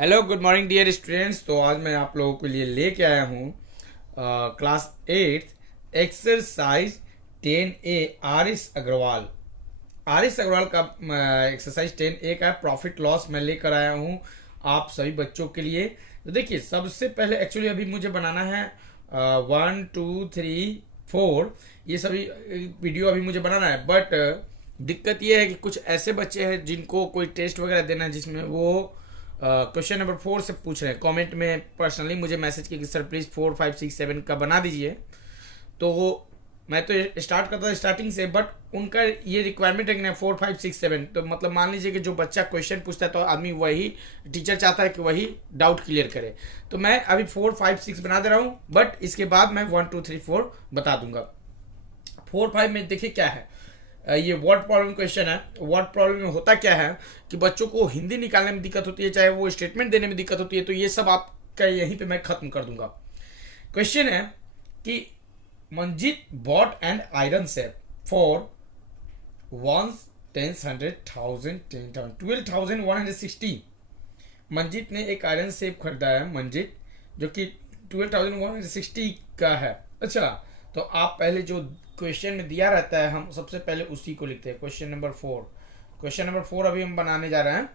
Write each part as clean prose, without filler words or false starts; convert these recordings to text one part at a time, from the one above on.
Hello good morning dear students. तो आज मैं आप लोगों के लिए लेके आया हूँ class 8 exercise 10A R S Agarwal का एक्सरसाइज 10A का प्रॉफिट लॉस मैं लेकर आया हूँ आप सभी बच्चों के लिए। तो देखिए, सबसे पहले एक्चुअली अभी मुझे बनाना है 1 2 3 4 ये सभी वीडियो अभी मुझे बनाना है। बट दिक्कत ये है कि कुछ ऐसे बच्चे हैं जिनको कोई टेस्ट वगैरह देना है जिसमें वो क्वेश्चन नंबर 4 से पूछ रहे हैं। कमेंट में पर्सनली मुझे मैसेज किया कि सर प्लीज़ 4 5 6 7 का बना दीजिए। तो मैं तो स्टार्ट करता था स्टार्टिंग से, बट उनका ये रिक्वायरमेंट है कि नहीं 4 5 6 7। तो मतलब मान लीजिए कि जो बच्चा क्वेश्चन पूछता है तो आदमी वही टीचर चाहता है कि वही डाउट क्लियर करे। तो मैं अभी 4 5 6 बना दे रहा हूँ, बट इसके बाद मैं 1 2 3 4 बता दूंगा। 4 5 में देखिए क्या है, ये वर्ड प्रॉब्लम क्वेश्चन है। वर्ड प्रॉब्लम में होता क्या है कि बच्चों को हिंदी निकालने में दिक्कत होती है, चाहे वो स्टेटमेंट देने में दिक्कत होती है। तो ये सब आपका यहीं पे मैं खत्म कर दूंगा। क्वेश्चन है कि Manjeet bought and iron safe for 12,160। Manjeet ने एक आयरन सेफ खरीदा है, मंजीत, जो कि 12,160 का है। अच्छा, तो आप पहले जो क्वेश्चन में दिया रहता है हम सबसे पहले उसी को लिखते हैं। क्वेश्चन नंबर 4, क्वेश्चन नंबर 4 अभी हम बनाने जा रहे हैं।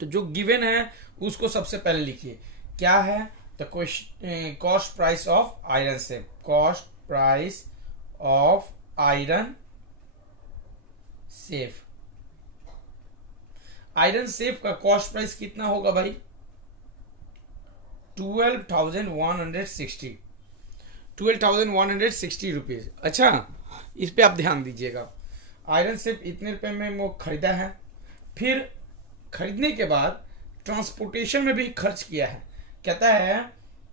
तो जो गिवन है उसको सबसे पहले लिखिए। क्या है? तो question cost price of iron safe, cost price of iron safe. Iron safe का कॉस्ट प्राइस कितना होगा भाई? 12,160, 12,160 रुपीज। अच्छा, इस पे आप ध्यान दीजिएगा। आयरन सेफ इतने रुपए में वो खरीदा है, फिर खरीदने के बाद ट्रांसपोर्टेशन में भी खर्च किया है। कहता है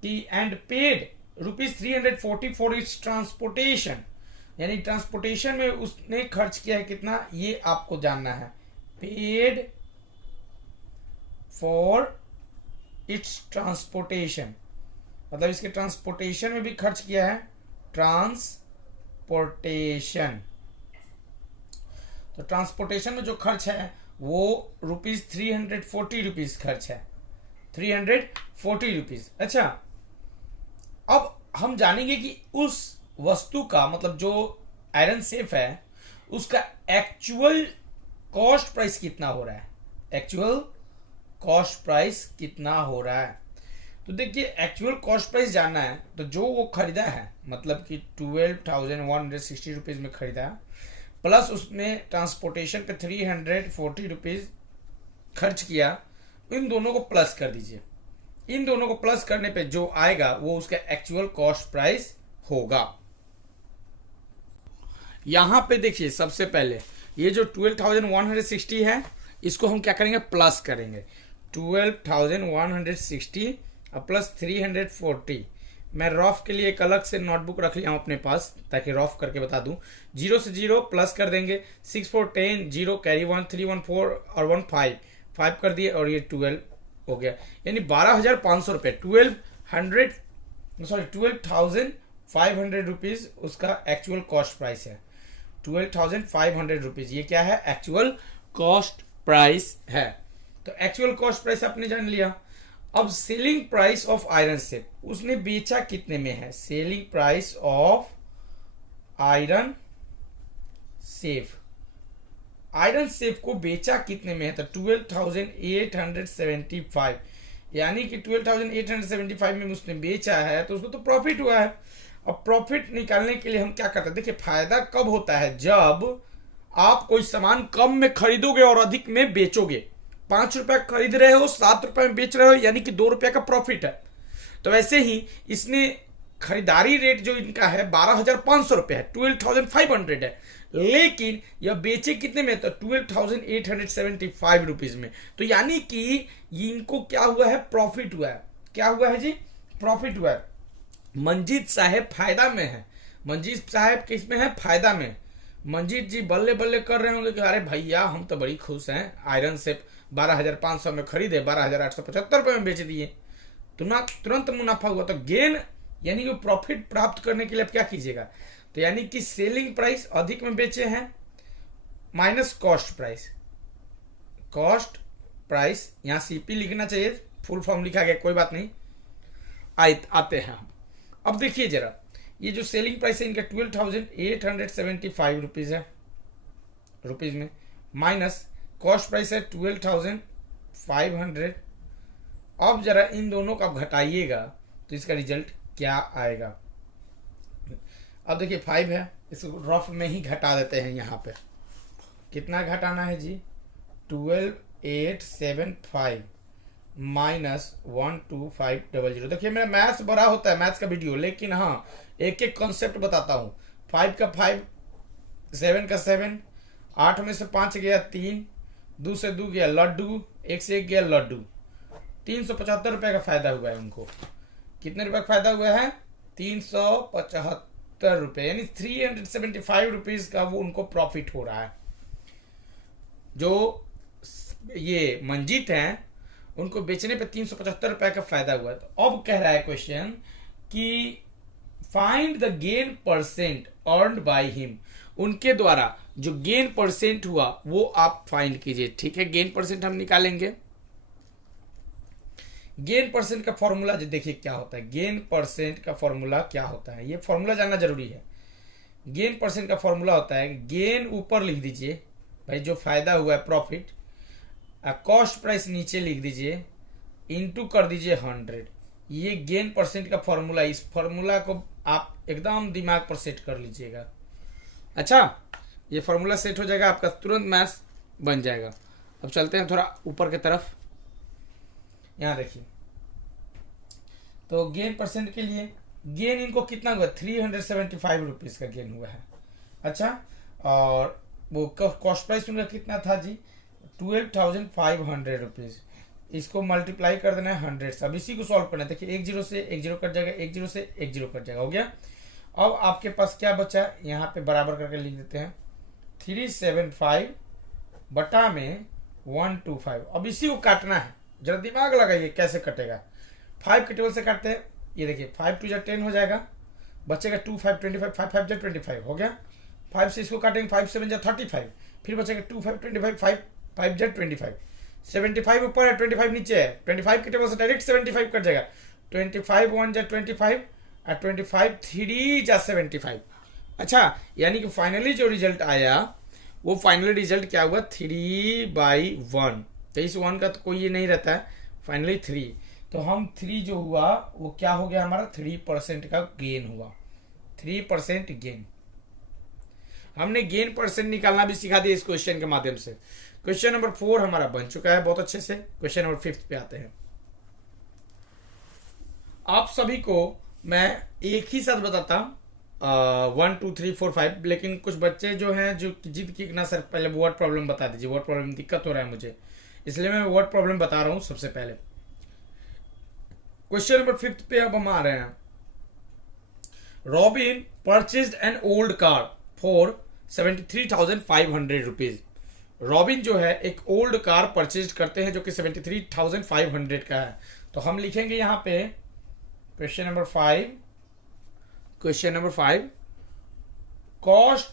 कि and paid ₹340 for its transportation, यानी ट्रांसपोर्टेशन में उसने खर्च किया है कितना, ये आपको जानना है। पेड फॉर इट्स ट्रांसपोर्टेशन मतलब इसके ट्रांसपोर्टेशन में भी खर्च किया है। ट्रांसपोर्टेशन, तो ट्रांसपोर्टेशन में जो खर्च है वो ₹340 खर्च है, 340 रुपीज। अच्छा, अब हम जानेंगे कि उस वस्तु का मतलब जो आयरन सेफ है उसका एक्चुअल कॉस्ट प्राइस कितना हो रहा है। एक्चुअल कॉस्ट प्राइस कितना हो रहा है? तो देखिए, एक्चुअल कॉस्ट प्राइस जानना है तो जो वो खरीदा है मतलब कि 12,160 रुपीज में खरीदा, प्लस उसने ट्रांसपोर्टेशन पे 340 रुपीज खर्च किया, इन दोनों को प्लस कर दीजिए। इन दोनों को प्लस करने पे जो आएगा वो उसका एक्चुअल कॉस्ट प्राइस होगा। यहां पे देखिए, सबसे पहले ये जो 12,160 है इसको हम क्या करेंगे? प्लस करेंगे। 12,160 प्लस 340। मैं रॉफ के लिए एक अलग से नोटबुक रख लिया हूं अपने पास ताकि रॉफ करके बता दूं। 0 से 0 प्लस कर देंगे, 6 4 10, 0 कैरी 1, 3 1 4 और 1 5 5 कर दिए, और ये 12 हो गया, यानी 12,500 रुपये। 12,500 रुपीज उसका एक्चुअल कॉस्ट प्राइस है। 12,500 रुपीज ये क्या है? एक्चुअल कॉस्ट प्राइस है। तो एक्चुअल कॉस्ट प्राइस आपने जान लिया। अब selling price of iron safe, उसने बेचा कितने में है? Selling price of iron safe, iron safe को बेचा कितने में है? तो 12,875, यानी कि 12,875 में उसने बेचा है तो उसको तो प्रॉफिट हुआ है। अब प्रॉफिट निकालने के लिए हम क्या करते हैं? देखिए, फायदा कब होता है? जब आप कोई सामान कम में खरीदोगे और अधिक में बेचोगे। 5 रुपए खरीद रहे हो, 7 रुपए में बेच रहे हो, यानी कि 2 रुपए का प्रॉफिट है। तो वैसे ही इसने खरीदारी रेट जो इनका है 12,500 रुपए है, 12,500 है, लेकिन यह बेचे कितने में? तो 12,875 रुपीज में। तो यानी कि इनको क्या हुआ है? प्रॉफिट हुआ है। क्या हुआ है जी? प्रॉफिट हुआ है। मंजीत साहब फायदा में है। मंजीत साहब किस में है? फायदा में। मंजीत जी बल्ले बल्ले कर रहे होंगे कि अरे भैया हम तो बड़ी खुश हैं, आयरन सेफ 12,500 में खरीदे, 12,875 रुपए में बेच दिए, तुरंत मुनाफा हुआ। तो गेन यानी कि प्रॉफिट प्राप्त करने के लिए आप क्या कीजिएगा? तो यानी कि सेलिंग प्राइस अधिक में बेचे हैं minus cost price, cost price, यहाँ सीपी लिखना चाहिए, फुल फॉर्म लिखा गया, कोई बात नहीं। आते हैं हम। अब देखिए जरा, ये जो सेलिंग प्राइस है इनका 12,875 रुपीज है, रुपीज में, माइनस कॉस्ट प्राइस है 12,500। अब जरा इन दोनों का घटाइएगा तो इसका रिजल्ट क्या आएगा। अब देखिए 5 है, इसको रफ में ही घटा देते हैं। यहाँ पे कितना घटाना है जी, 12,875 माइनस 12500। देखिए मेरा मैथ्स बड़ा होता है, मैथ्स का वीडियो, लेकिन हाँ एक एक कॉन्सेप्ट बताता हूँ। 5 का 5, 7 का 7, 8 में से 5 गया 3, 2 से 2 गया लड्डू, 1 से 1 गया लड्डू। 375 रुपए का फायदा हुआ है उनको। कितने रुपए का फायदा हुआ है, 375 रुपए, यानी 375 रुपीज का वो उनको प्रॉफिट हो रहा है। जो ये मंजीत हैं उनको बेचने पे 375 रुपए का फायदा हुआ है। तो अब कह रहा है क्वेश्चन कि find the gain percent earned by him, उनके द्वारा जो गेन परसेंट हुआ वो आप फाइंड कीजिए। ठीक है, गेन परसेंट हम निकालेंगे। गेन परसेंट का फॉर्मूला जो देखिए क्या होता है, गेन परसेंट का फॉर्मूला क्या होता है, ये फॉर्मूला जानना जरूरी है। गेन परसेंट का फॉर्मूला होता है, गेन ऊपर लिख दीजिए भाई, जो फायदा हुआ है प्रॉफिट, कॉस्ट प्राइस नीचे लिख दीजिए, इनटू कर दीजिए 100। ये गेन परसेंट का फॉर्मूला, इस फॉर्मूला को आप एकदम दिमाग पर सेट कर लीजिएगा। अच्छा, ये फॉर्मूला सेट हो जाएगा, आपका तुरंत मैथ्स बन जाएगा। अब चलते हैं थोड़ा ऊपर की तरफ। यहाँ देखिए, तो गेन परसेंट के लिए गेन इनको कितना हुआ, 375 रुपीज का गेन हुआ है। अच्छा, और वो कॉस्ट प्राइस उनका कितना था जी, 12,500 रुपीज। इसको मल्टीप्लाई कर देना है 100 से। अब इसी को सॉल्व करना है। देखिए 1 0 से 1 0 कट जाएगा, 1 0 से 1 0 कट जाएगा, हो गया। अब आपके पास क्या बचा, यहाँ पे बराबर करके लिख देते हैं, 375 बटा में 125। अब इसी को काटना है, जरा दिमाग लगाइए कैसे कटेगा। 5 के टेबल से काटते हैं, ये देखिए 5 2 10 हो जाएगा, बचेगा 2 5 25, 5 5 25 हो गया। 5 से इसको काटेंगे, 5 7 35, फिर बचेगा 2 5 25, 5 5 25, 75 ऊपर है 25 नीचे है। 25 के टेबल से डायरेक्ट 75 कट जाएगा, 25 1 जा 25 और 25 3 जा 75। अच्छा, यानी कि फाइनली जो रिजल्ट आया वो फाइनली रिजल्ट क्या हुआ, 3/1। तो इस 1 का तो कोई ये नहीं रहता है, फाइनली 3। तो हम 3 जो हुआ वो क्या हो गया हमारा, 3% का गेन हुआ, 3% गेन। हमने गेन परसेंट निकालना भी सिखा दिया इस क्वेश्चन के माध्यम से। क्वेश्चन नंबर 4 हमारा बन चुका है बहुत अच्छे से। क्वेश्चन नंबर 5 पे आते हैं। आप सभी को मैं एक ही साथ बताता 1 2 3 4 5, लेकिन कुछ बच्चे जो हैं जो जिद की ना सर पहले वर्ड प्रॉब्लम बता दीजिए, वर्ड प्रॉब्लम दिक्कत हो रहा है मुझे, इसलिए मैं वर्ड प्रॉब्लम बता रहा हूं सबसे पहले। क्वेश्चन नंबर 5 पे अब हम आ रहे हैं। Robin purchased an old car for 73,500 rupees. Robin जो है एक ओल्ड कार परचेज करते हैं जो कि 73,500 का है। तो हम लिखेंगे यहाँ पे question number 5 cost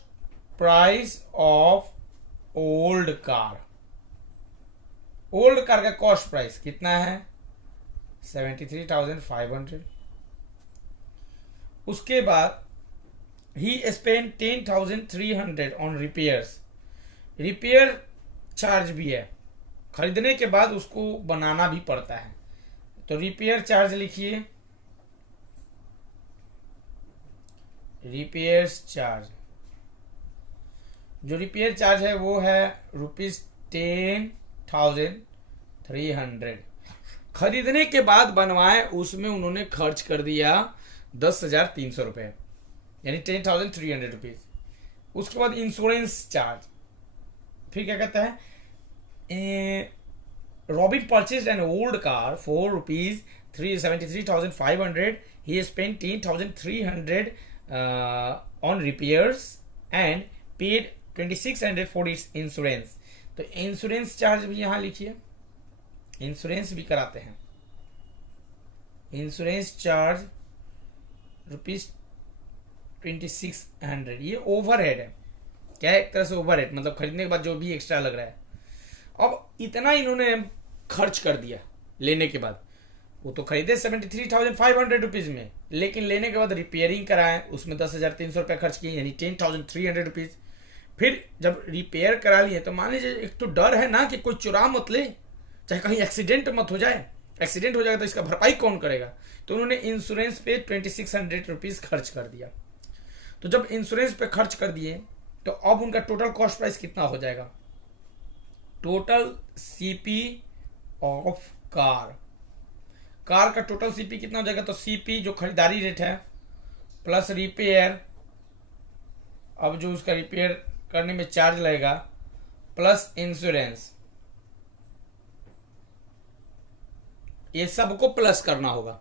price of old car. Old car का कॉस्ट प्राइस कितना है, 73,500। उसके बाद ही spend 10,300 on repairs. Repair charge भी है, खरीदने के बाद उसको बनाना भी पड़ता है। तो रिपेयर चार्ज लिखिए, रिपेयर्स चार्ज, जो रिपेयर चार्ज है वो है ₹10,300। खरीदने के बाद बनवाए उसमें उन्होंने खर्च कर दिया 10,300 रुपए, यानी 10,300 रुपीज। उसके बाद इंश्योरेंस चार्ज, फिर क्या कहता है, robin purchase an old car for ₹73,500। He spend 10,300 on repairs and paid 2,600 for its insurance. तो इंश्योरेंस चार्ज भी यहां लिखिए, इंश्योरेंस भी कराते हैं। Insurance charge ₹2,600। ये ओवरहेड है, क्या है, एक तरह से ओवरहेड, मतलब खरीदने के बाद जो भी एक्स्ट्रा लग रहा है। अब इतना इन्होंने खर्च कर दिया लेने के बाद। वो तो खरीदे 73,500 रुपीज़ में, लेकिन लेने के बाद रिपेयरिंग कराएं, उसमें 10,300 रुपये खर्च किए, यानी 10,300 रुपीज़। फिर जब रिपेयर करा लिए तो मान लीजिए एक तो डर है ना कि कोई चुरा मत ले, चाहे कहीं एक्सीडेंट मत हो जाए, एक्सीडेंट हो जाएगा तो इसका भरपाई कौन करेगा। तो उन्होंने इंश्योरेंस पे 2600 रुपीज़ खर्च कर दिया। तो जब इंश्योरेंस पे खर्च कर दिए तो अब उनका टोटल कॉस्ट प्राइस कितना हो जाएगा, टोटल सीपी ऑफ कार का टोटल सीपी कितना हो जाएगा, तो सीपी जो खरीदारी रेट है प्लस रिपेयर, अब जो उसका रिपेयर करने में चार्ज लगेगा, प्लस इंश्योरेंस, ये सबको प्लस करना होगा,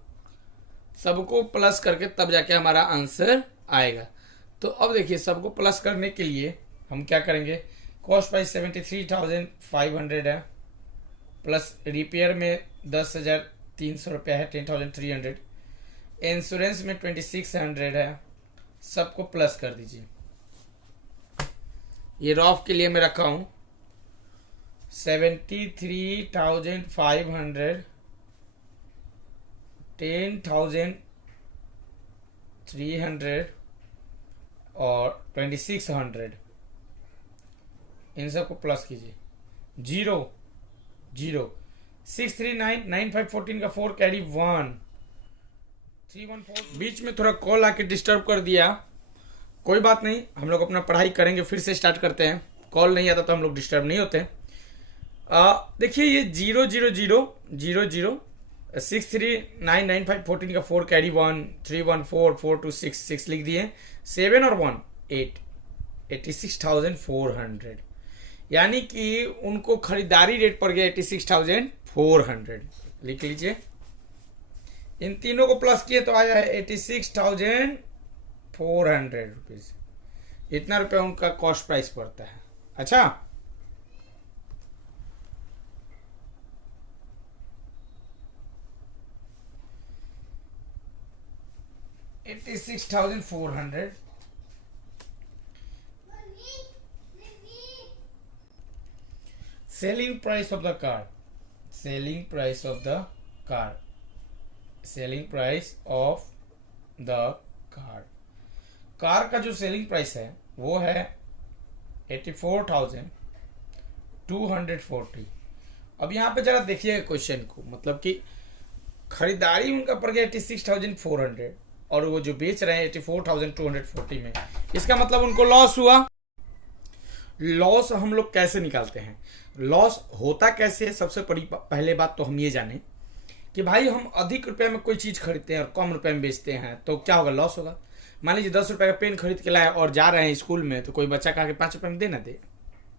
सबको प्लस करके तब जाके हमारा आंसर आएगा। तो अब देखिए सबको प्लस करने के लिए हम क्या करेंगे, कॉस्ट प्राइस 73,500 है, प्लस रिपेयर में 10,300 रुपया है 10,300, इंश्योरेंस में 2600 है, सबको प्लस कर दीजिए। ये रॉफ के लिए मैं रखा हूं 73,500, 10,300 और 2600, इन सबको प्लस कीजिए। 6399514 का 4 कैरी 1 314। बीच में थोड़ा कॉल आके डिस्टर्ब कर दिया, कोई बात नहीं, हम लोग अपना पढ़ाई करेंगे, फिर से स्टार्ट करते हैं। कॉल नहीं आता तो हम लोग डिस्टर्ब नहीं होते। देखिए ये 00000 6399514 का 4 कैरी 1 314 4266 लिख दिए, 7 और 1 8 86,400, यानी कि उनको खरीदारी रेट पड़ गया 86,400। लिख लीजिए, इन तीनों को प्लस किए तो आया है 86,400 रुपीज, इतना रुपया उनका कॉस्ट प्राइस पड़ता है। अच्छा, $86,400 selling price of the car, selling price of the car, selling price of the car, car का जो सेलिंग प्राइस है वो है 84,240। अब यहाँ पे जरा देखिए क्वेश्चन को, मतलब कि खरीदारी उनका पड़ गया 86,400 और वो जो बेच रहे हैं 84,240 में, इसका मतलब उनको लॉस हुआ। लॉस हम लोग कैसे निकालते हैं, लॉस होता कैसे है, सबसे बड़ी पहले बात तो हम ये जाने कि भाई हम अधिक रुपए में कोई चीज खरीदते हैं और कम रुपए में बेचते हैं तो क्या होगा, लॉस होगा। मान लीजिए 10 रुपए का पेन खरीद के लाए और जा रहे हैं स्कूल में, तो कोई बच्चा कहा कि 5 रुपए में देना, दे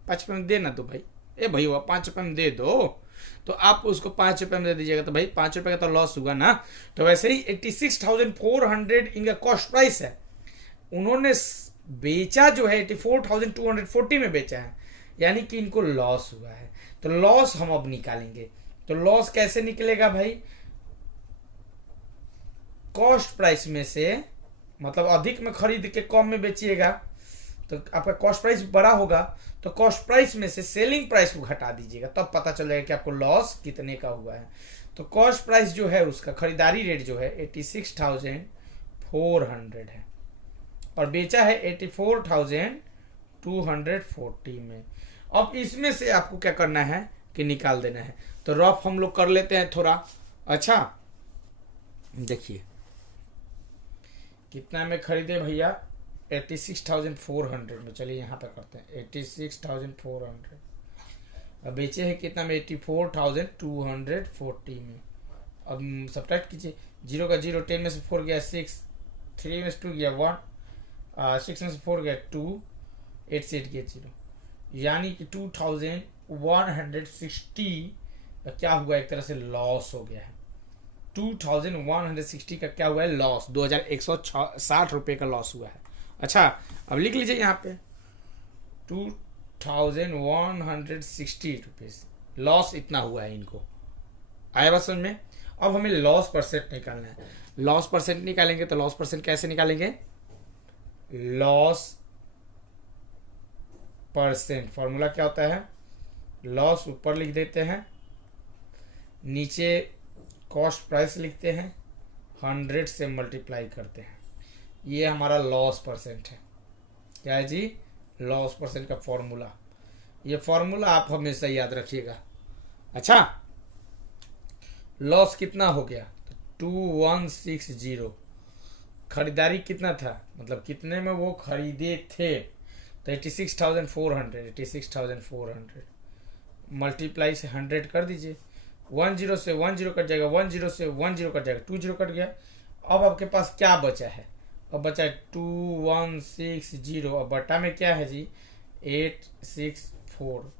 5 रुपए में देना, तो भाई ए भाई वो 5 रुपए में दे दो, तो आप उसको 5 रुपए में दे दीजिएगा, तो भाई 5 रुपए का तो लॉस हुआ ना। तो वैसे ही 86,400 इनका कॉस्ट प्राइस है, उन्होंने बेचा जो है 84,240 में बेचा है, यानी कि इनको लॉस हुआ है। तो लॉस हम अब निकालेंगे, तो लॉस कैसे निकलेगा भाई, कॉस्ट प्राइस में से, मतलब अधिक में खरीद के कम में बेचिएगा तो आपका कॉस्ट प्राइस बड़ा होगा, तो कॉस्ट प्राइस में से सेलिंग प्राइस को घटा दीजिएगा, तब पता चल जाएगा कि आपको लॉस कितने का हुआ है। तो कॉस्ट प्राइस जो है उसका खरीदारी रेट जो है 86,400 है और बेचा है 84,240 में। अब इसमें से आपको क्या करना है कि निकाल देना है। तो रफ हम लोग कर लेते हैं थोड़ा। अच्छा देखिए कितना में खरीदे भैया, 86,400 में, चलिए यहाँ पे करते हैं 86,400, अब बेचे हैं कितना में, 84,240 में। अब सब्ट्रैक्ट कीजिए, 0 का 0, 10 में से 4 गया 6, 3 में से 2 गया 1, 6 में से 4 गया 2, 8 से 8 गया 0, यानी कि 2,160 का क्या हुआ, एक तरह से लॉस हो गया है। 2,160 का क्या हुआ है, लॉस, 2,160 रुपये का लॉस हुआ है। अच्छा अब लिख लीजिए यहाँ पे 2,160 रुपीज लॉस इतना हुआ है इनको, आया बात समझ में। अब हमें लॉस परसेंट निकालना है, लॉस परसेंट निकालेंगे तो लॉस परसेंट कैसे निकालेंगे, लॉस परसेंट फॉर्मूला क्या होता है, लॉस ऊपर लिख देते हैं नीचे कॉस्ट प्राइस लिखते हैं, 100 से मल्टीप्लाई करते हैं। ये हमारा लॉस परसेंट है। क्या है जी? लॉस परसेंट का फॉर्मूला। ये फॉर्मूला आप हमेशा याद रखिएगा। अच्छा, लॉस कितना हो गया? 2160। खरीदारी कितना था, मतलब कितने में वो खरीदे थे? तो 86,400 मल्टीप्लाई से 100 कर दीजिए। 10 से 10 कट जाएगा, 10 से 10 कट जाएगा, 20 कट गया। अब आपके पास क्या बचा है? अब बचा है 2160। अब बटा में क्या है जी? 864।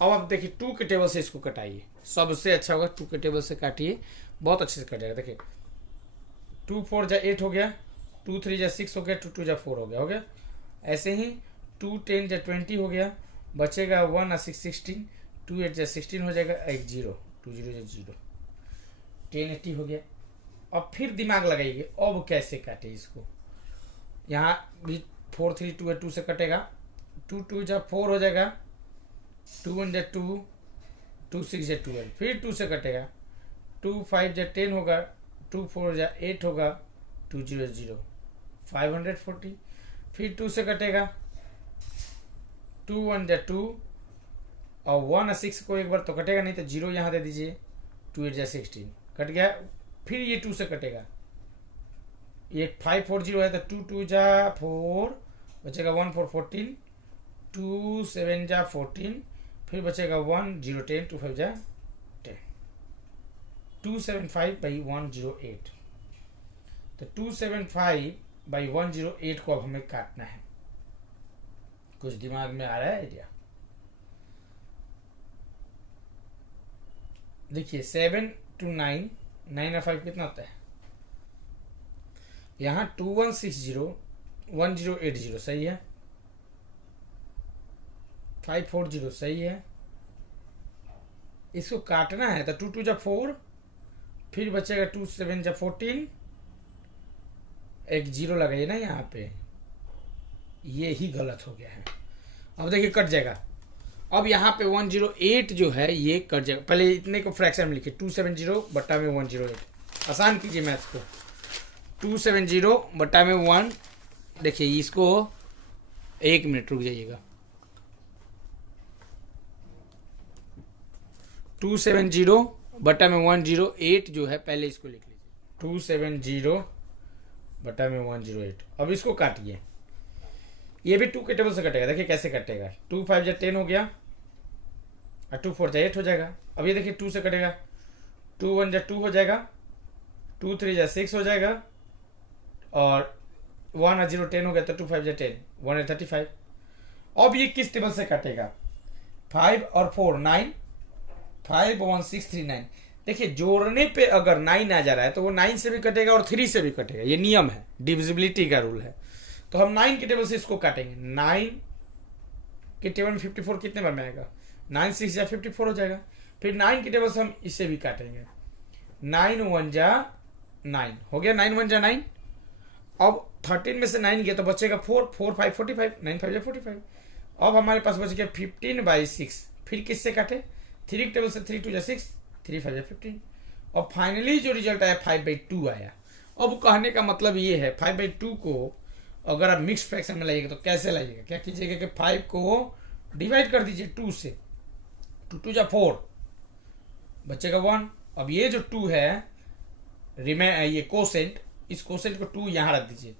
अब आप देखिए 2 के टेबल से इसको कटाइए, सबसे अच्छा होगा 2 के टेबल से काटिए, बहुत अच्छे से कट जाएगा। देखिए 2 4 जा 8 हो गया, 2 3 जा 6 हो गया, 2 2 जा 4 हो गया। ऐसे ही 2 10 जा 20 हो गया, बचेगा 1 और 6 16, 2 8 जा 16 हो जाएगा, 1 0, 2 0 जा 0, 1080 हो गया। अब फिर दिमाग लगाइए, अब कैसे काटे इसको? यहाँ भी 4 3 2 2 से कटेगा, 2 2 जा 4 हो जाएगा, 2 1 जा 2, 2 6 जा 12, फिर 2 से कटेगा, 2 5 जा 10 होगा, 2 4 जा 8 होगा, 2 0 0, 540। फिर 2 से कटेगा, 2 1 जा 2, और 1 और 6 को एक बार तो कटेगा नहीं, तो 0 यहाँ दे दीजिए, 2 8 जा 16 कट गया। फिर ये 2 से कटेगा, ये 540 है, तो 2 2 जा 4, बचेगा 1 4 14, 2 7 जा 14, फिर बचेगा 1 0 10, 2 5 जा 10, 275/108। तो 275/108 को अब हमें काटना है। कुछ दिमाग में आ रहा है आइडिया? देखिए 7 to 9, 9 और 5 कितना होता है? यहाँ 2160 1080 सही है, 540 सही है। इसको काटना है तो 2 2 जा 4, फिर बचेगा 2 7 जा 14, एक 0 लगाइए ना यहाँ पे, ये ही गलत हो गया है। अब देखिए कट जाएगा। अब यहाँ पे 108 जो है ये कट जाएगा। पहले इतने को फ्रैक्शन में लिखिए, 270 बटा में 108। आसान कीजिए मैथ्स को। 270 बटा में 1, देखिए इसको 1 मिनट रुक जाइएगा। 270 बटा में 108 जो है, पहले इसको लिख लीजिए, 270 बटा में 108। अब इसको काटिए, ये भी 2 के टेबल से कटेगा। देखिए कैसे कटेगा, 2 5 जा 10 हो गया, और 2 4 जा 8 हो जाएगा। अब ये देखिए 2 से कटेगा, 2 1 जा 2 हो जाएगा, 2 3 जा 6 हो जाएगा, और 1 और 0 10 हो गया, तो 2 5 जा 10, 1 8 35। अब ये किस टेबल से कटेगा? 5 और 4 9, 5 1 6 3 9। देखिए जोड़ने पे अगर 9 आ जा रहा है तो वो 9 से भी कटेगा और 3 से भी कटेगा, ये नियम है, डिविजिबिलिटी का रूल है। तो हम 9 के टेबल से इसको काटेंगे। 9 के टेबल में 54 कितने बार में आएगा? 9 6 जा 54 हो जाएगा। फिर 9 के टेबल से हम इसे भी काटेंगे, 9 1 जा 9 हो गया, 9 1 जा 9। अब 13 में से 9 गया तो बचेगा 4 4 5 45, 9 5 जा 45। अब हमारे पास बच गया 15/6। फिर किससे काटे? 3 के टेबल से 3 2 जा 6, 3 5 जा 15। और फाइनली जो रिजल्ट आया 5/2 आया। अब कहने का मतलब ये है 5/2 को अगर आप मिक्स फ्रैक्शन में लाइएगा तो कैसे लाइएगा? क्या कीजिएगा कि 5 को डिवाइड कर दीजिए 2 से, 2 2 जा 4, बचेगा 1। अब ये जो 2 है ये कोसेंट, इस कोसेंट को 2 यहाँ रख दीजिए,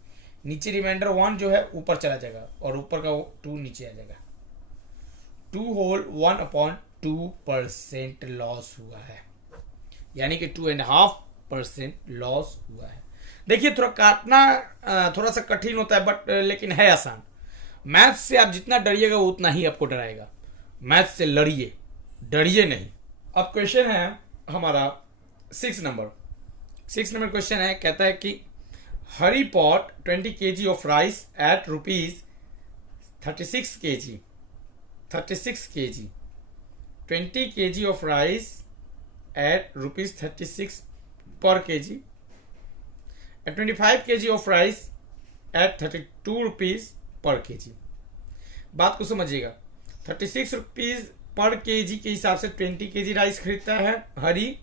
नीचे रिमाइंडर 1 जो है ऊपर चला जाएगा और ऊपर का 2 नीचे आ जाएगा। 2 होल 1/2% लॉस हुआ है, यानी कि 2.5% लॉस हुआ है। देखिए थोड़ा काटना थोड़ा सा कठिन होता है, बट लेकिन है आसान। मैथ्स से आप जितना डरिएगा वो उतना ही आपको डराएगा। मैथ्स से लड़िए, डरिए नहीं। अब क्वेश्चन है हमारा 6 नंबर क्वेश्चन है, कहता है कि Hari bought 20 kg of rice at ₹36 kg 20 kg of rice at ₹36 per kg and 25 kg of rice at 32 rupees per kg। बात को समझिएगा, 36 रुपीज पर केजी के हिसाब से 20 kg राइस खरीदता है हरी,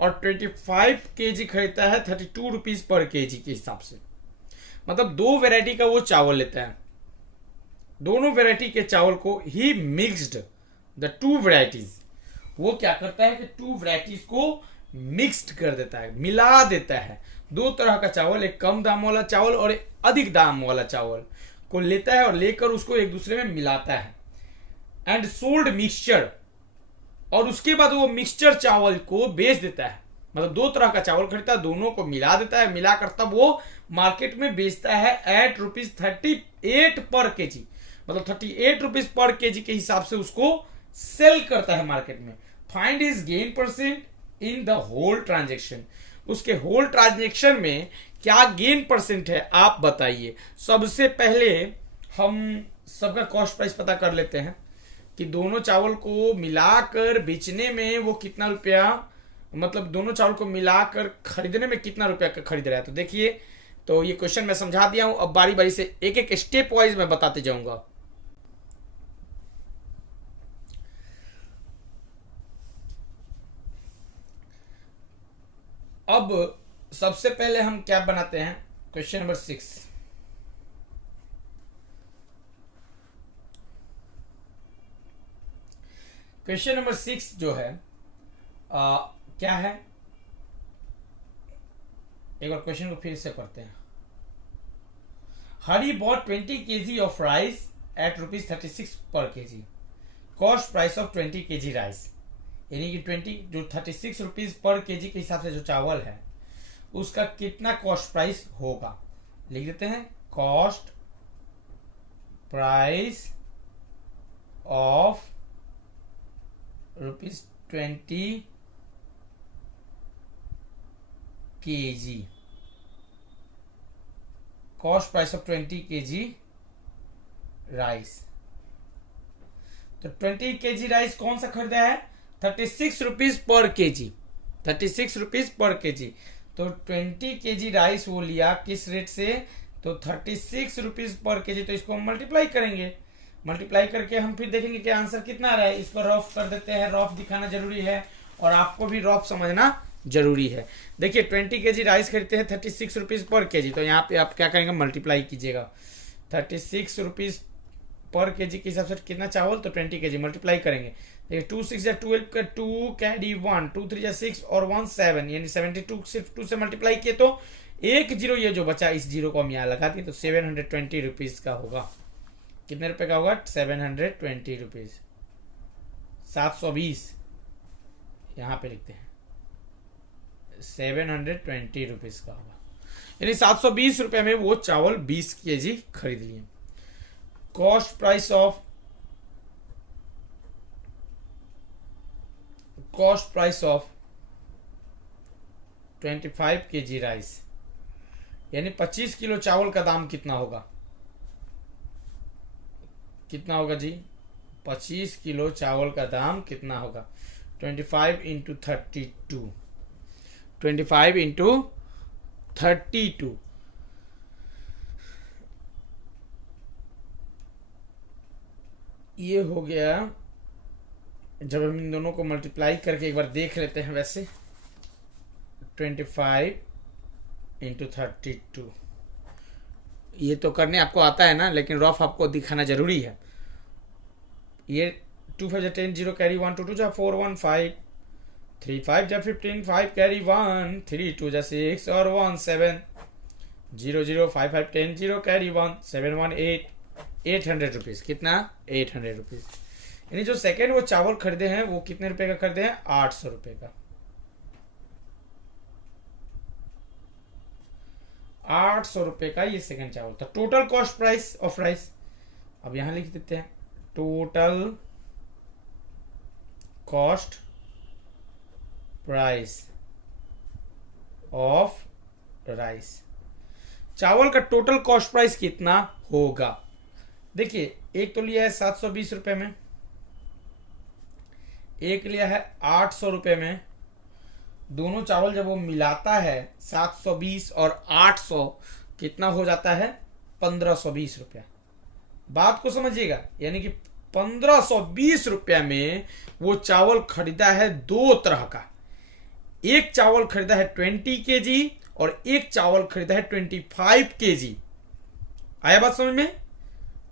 और 25 kg खरीदता है 32 रुपीज पर केजी के हिसाब से। मतलब दो वैरायटी का वो चावल लेता है, दोनों वैरायटी के चावल को ही मिक्स्ड द टू वैरायटीज, वो क्या करता है कि टू वैरायटीज को मिक्स्ड कर देता है, मिला देता है। दो तरह का चावल, एक कम दाम वाला चावल और एक अधिक दाम वाला चावल को लेता है और लेकर उसको एक दूसरे में मिलाता है। एंड सोल्ड मिक्सचर, और उसके बाद वो मिक्सचर चावल को बेच देता है। मतलब दो तरह का चावल खरीदता है, दोनों को मिला देता है, मिलाकर तब वो मार्केट में बेचता है एट ₹38 पर केजी। मतलब 38 रुपीज पर केजी के हिसाब से उसको सेल करता है मार्केट में। Find is gain percent in the whole transaction, उसके होल ट्रांजेक्शन में क्या गेन परसेंट है आप बताइए। सबसे पहले हम सबका कॉस्ट प्राइस पता कर लेते हैं कि दोनों चावल को मिलाकर बेचने में वो कितना रुपया, मतलब दोनों चावल को मिलाकर खरीदने में कितना रुपया का खरीद रहा है। तो देखिए, तो ये क्वेश्चन मैं समझा दिया हूं, अब बारी बारी से एक एक स्टेप वाइज मैं बताते जाऊंगा। अब सबसे पहले हम क्या बनाते हैं, क्वेश्चन नंबर 6। क्वेश्चन नंबर 6 जो है क्या है, एक बार क्वेश्चन को फिर से पढ़ते हैं। Hari bought 20 kg of rice at ₹36 per kg, cost price of 20 kg rice, यानी कि 20 जो 36 रुपीज पर केजी के हिसाब से जो चावल है उसका कितना कॉस्ट प्राइस होगा। लिख देते हैं, cost price of ₹20 kg, cost price of 20 kg rice. तो 20 kg राइस कौन सा खरीदा है, 36 rupees per KG, 36 rupees per KG. तो 20 kg राइस वो लिया किस रेट से, तो 36 रुपीज पर केजी। तो इसको हम मल्टीप्लाई करेंगे, मल्टीप्लाई करके हम फिर देखेंगे कि आंसर कितना आ रहा है। इसको रफ कर देते हैं, रफ दिखाना जरूरी है और आपको भी रफ समझना जरूरी है। देखिए 20 kg राइस खरीदते हैं 36 रुपीज पर केजी, तो यहाँ पे आप क्या करेंगे, मल्टीप्लाई कीजिएगा 36 रुपीज पर केजी के हिसाब से कितना चावल, तो 20 kg मल्टीप्लाई करेंगे। देखिए 2 6 या 12 का 2 कैरी 1, 2 3 या 6 और 1 7, यानी 72 सिर्फ 2 से मल्टीप्लाई किए तो एक जीरो ये जो बचा, इस जीरो को हम यहाँ लगा दिए तो 720 रुपीज का होगा। कितने रुपए का होगा, 720 रुपीज, 720 यहाँ पे लिखते हैं, 720 रुपीज का होगा, यानी 720 रुपए में वो चावल 20 kg खरीद लिए। Cost price of cost price of 25 kg rice, यानी 25 किलो चावल का दाम कितना होगा, कितना होगा जी, 25 किलो चावल का दाम कितना होगा, 25 इंटू 32, 25 इंटू 32, ये हो गया। जब हम इन दोनों को मल्टीप्लाई करके एक बार देख लेते हैं, वैसे 25 इंटू 32, ये तो करने आपको आता है ना, लेकिन रफ आपको दिखाना जरूरी है। ये 2 5 10 0 कैरी 1 2 2 जा 4 1 5 3 5 जा 15 5 कैरी 1 3 2 जा 6 और 1 7 0 0 5 5 10 0 कैरी 1 7 1 8 800 रुपीज। कितना, 800 रुपीज। यानी जो सेकेंड वो चावल खरीदे हैं वो कितने रुपए का खरीदे हैं, 800 रुपए का, 800 रुपए का ये सेकंड चावल था। Total cost price of rice, अब यहां लिख देते हैं, total cost price of rice, चावल का टोटल कॉस्ट प्राइस कितना होगा। देखिए एक तो लिया है 720 रुपए में, एक लिया है 800 रुपए में। दोनों चावल जब वो मिलाता है 720 और 800 कितना हो जाता है, 1520 रुपया। बात को समझिएगा, यानी कि 1520 रुपया में वो चावल खरीदा है दो तरह का, एक चावल खरीदा है 20 kg और एक चावल खरीदा है 25 kg। आया बात समझ में?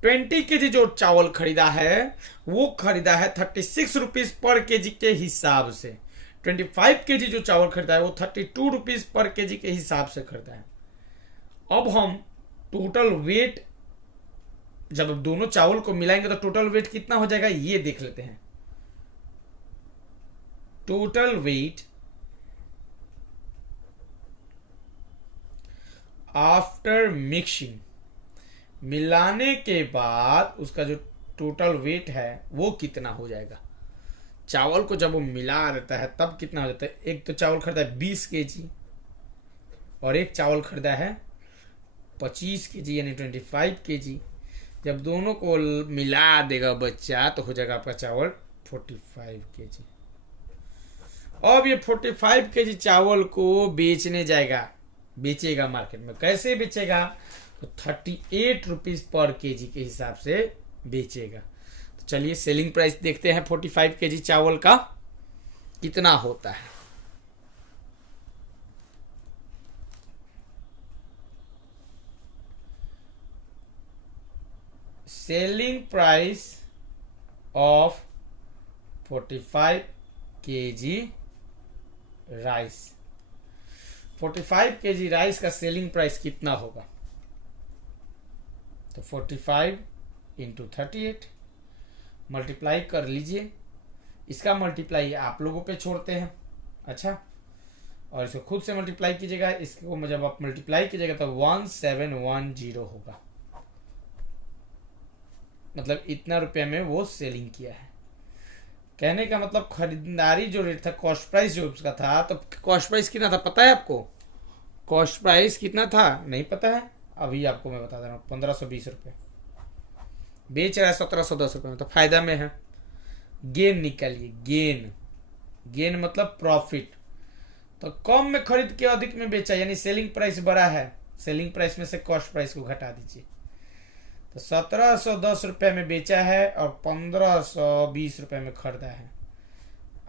20 kg जो चावल खरीदा है वो खरीदा है 36 रुपीज पर केजी के हिसाब से। 25 kg जो चावल खरीदा है वो 32 रुपीज पर केजी के हिसाब से खरीदा है। अब हम टोटल वेट जब दोनों चावल को मिलाएंगे तो टोटल वेट कितना हो जाएगा ये देख लेते हैं। टोटल वेट आफ्टर मिक्सिंग, मिलाने के बाद उसका जो टोटल वेट है वो कितना हो जाएगा। चावल को जब वो मिला देता है तब कितना हो जाता है। एक तो चावल खरीदा है 20 kg और एक चावल खरीदा है 25 kg यानी 25 kg। जब दोनों को मिला देगा बच्चा तो हो जाएगा आपका चावल 45 kg। अब ये 45 kg चावल को बेचने जाएगा, बेचेगा मार्केट में। कैसे बेचेगा? तो 38 रुपीज पर केजी के हिसाब से बेचेगा। तो चलिए सेलिंग प्राइस देखते हैं 45 kg चावल का कितना होता है। Selling price of 45 kg rice. 45 kg rice का सेलिंग प्राइस कितना होगा? तो 45 इंटू 38 मल्टीप्लाई कर लीजिए। इसका मल्टीप्लाई आप लोगों पे छोड़ते हैं। अच्छा, और इसको खुद से मल्टीप्लाई कीजिएगा। इसको जब आप मल्टीप्लाई कीजिएगा तो 1710 होगा। मतलब इतना रुपये में वो सेलिंग किया है। कहने का मतलब खरीदारी जो रेट था, कॉस्ट प्राइस जो उसका था, तो कॉस्ट प्राइस कितना था पता है आपको? कॉस्ट प्राइस कितना था नहीं पता है? अभी आपको मैं बता दे रहा हूँ, 1520 रुपये। बेच रहा है 1710 रुपये में, तो फायदा में है। गेन निकालिए, गेन। गेन मतलब प्रॉफिट। तो कम में खरीद के अधिक में बेचा, यानी सेलिंग प्राइस बड़ा है। सेलिंग प्राइस में से कॉस्ट प्राइस को घटा दीजिए। तो 1710 रुपये में बेचा है और 1520 रुपये में खरीदा है।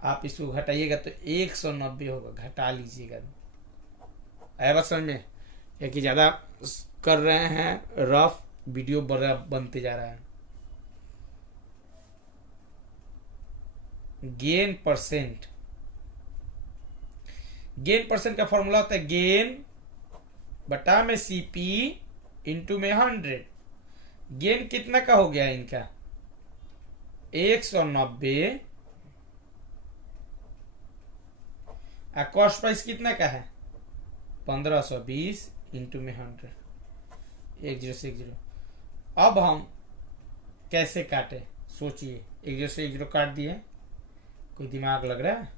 आप इसको घटाइएगा तो 190 होगा। घटा लीजिएगा। आया बात समझ में? या कि ज्यादा कर रहे हैं, रफ वीडियो बड़ा बनते जा रहा है। गेन परसेंट, गेन परसेंट का फॉर्मूला होता है गेन बटा में सीपी इंटू में 100। गेन कितना का हो गया इनका? 190। कॉस्ट प्राइस कितना का है? 1520 इंटू में 100, 10 से 10। अब हम कैसे काटे सोचिए। 10 से 10 काट दिए। कोई दिमाग लग रहा है?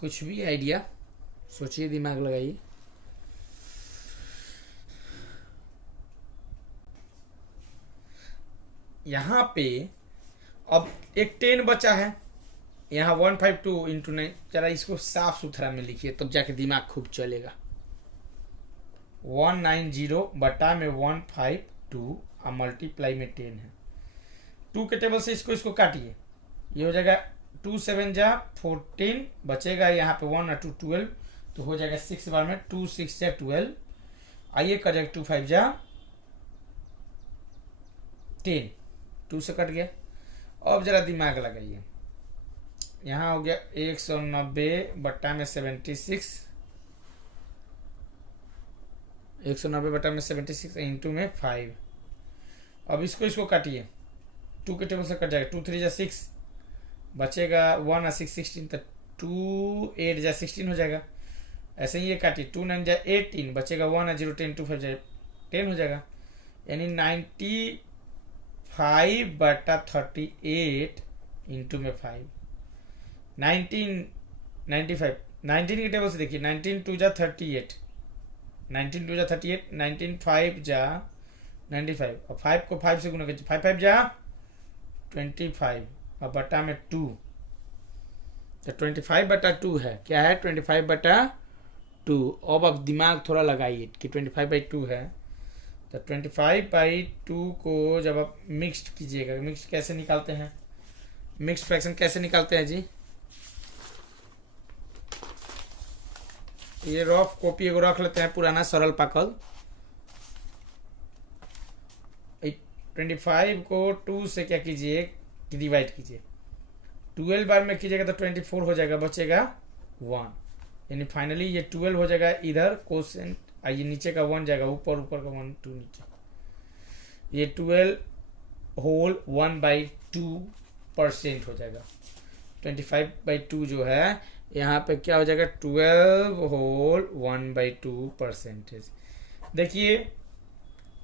कुछ भी आइडिया सोचिए, दिमाग लगाइए। यहां पे अब एक 10 बचा है। यहाँ 152 इंटू 9। जरा इसको साफ सुथरा में लिखिए तब जाके दिमाग खूब चलेगा। 190 बटा में 152 और मल्टीप्लाई में 10 है। 2 के टेबल से इसको काटिए। ये हो जाएगा 2 7 जा 14 बचेगा। यहाँ पे 1 और 2 12 तो हो जाएगा 6 बार में 2 6 जा 12। आइए कर जाएगा 2 5 जा 10। 2 से कट गया। अब जरा दिमाग लगाइए। यहाँ हो गया 190 बट्टा में 76। 190 बट्टा में 76 इंटू में 5। अब इसको काटिए। 2 के टेबल से कट जाएगा। 2 3 जा 6 बचेगा। 1 और 6 16 तो 2 8 जा 16 हो जाएगा। ऐसे ही ये काटिए। 2 9 जा 18 बचेगा। 1 और 0 10 2 5 जा 10 हो जाएगा। यानी 95 बटा 38 इंटू में 5। 19 के टेबल से देखिए। 19 2 जा 38, 19 2 जा 38, 19 5 जा 95 और 5 को 5 से गुना कीजिए। 5 5 जा 25 और बटा में 2 तो 25 बटा 2 है। क्या है? 25 बटा 2। अब दिमाग थोड़ा लगाइए कि 25/2 है तो 25/2 को जब आप मिक्स्ड कीजिएगा, मिक्स कैसे निकालते हैं, मिक्स्ड फ्रैक्शन कैसे निकालते हैं जी, ये रफ कॉपी एगो रख लेते हैं पुराना सरल पाकल। 25 को 2 से क्या कीजिए डिवाइड कीजिए, 12 बार में कीजिएगा तो 24 हो जाएगा, बचेगा 1, यानी फाइनली ये 12 हो जाएगा इधर कोसेंट, ये नीचे का 1 जाएगा ऊपर, ऊपर का 1 2 नीचे, ये 12 होल 1/2% हो जाएगा। 25/2 जो है यहाँ पे क्या हो जाएगा 12 होल 1/2%। देखिए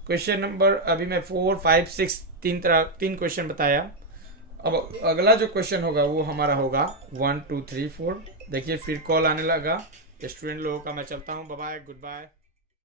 क्वेश्चन नंबर अभी मैं 4 5 6 तीन क्वेश्चन बताया। अब अगला जो क्वेश्चन होगा वो हमारा होगा 1 2 3 4। देखिए फिर कॉल आने लगा स्टूडेंट लोगों का, मैं चलता हूँ, बाय बाय, गुड बाय।